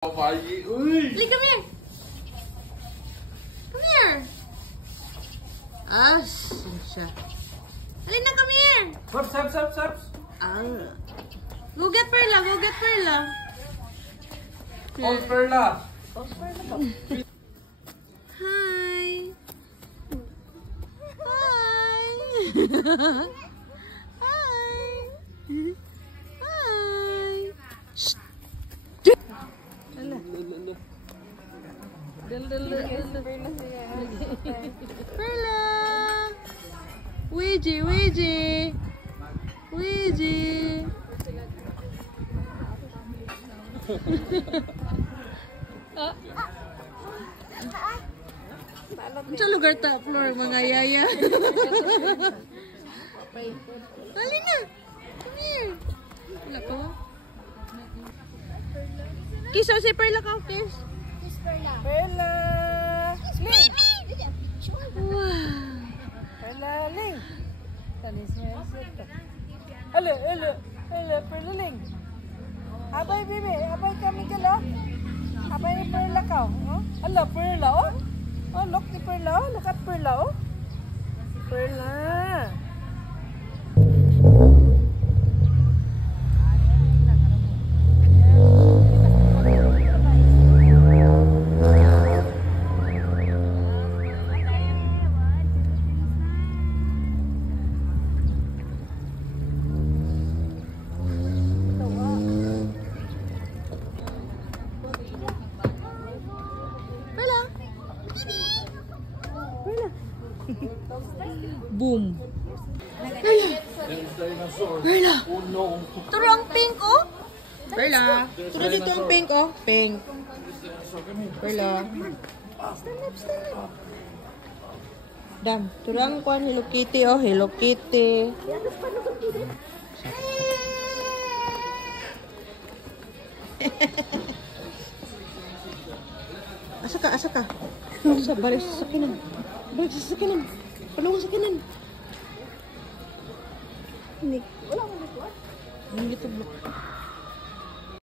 Papay. Uy! Lee, come here. Come here. Ah, siya. Alina, come here. Sap. Ah. Go get Perla, go get Perla. All Perla. Hi. Hi. Hi. Hi. Shh. Perla. Ouija. Sa lugar ta floor mga yaya. Dali na. Come here. Wala pa. Kiss si Perla ka, kiss. Perla! Ling! Wow. Perla, Ling! Talis niya yung sito. Ala, Perla, Ling! Abay, bibi, abay kami ka la. Abay ni Perla ka, oh? Ala, Perla, oh? Oh, look ni Perla, oh? Look at Perla, oh? Perla! Boom. Perla. Oh no. Turo ang pink, oh. Perla. Turo dito ang pink, oh. Pink. Perla. Stand up. Dam. Turo ang kwan, Hello Kitty, oh. Hello Kitty. Asa ka? Balik sa sakinan. Palungan sa kanan. Wala mo dito. Hindi ito.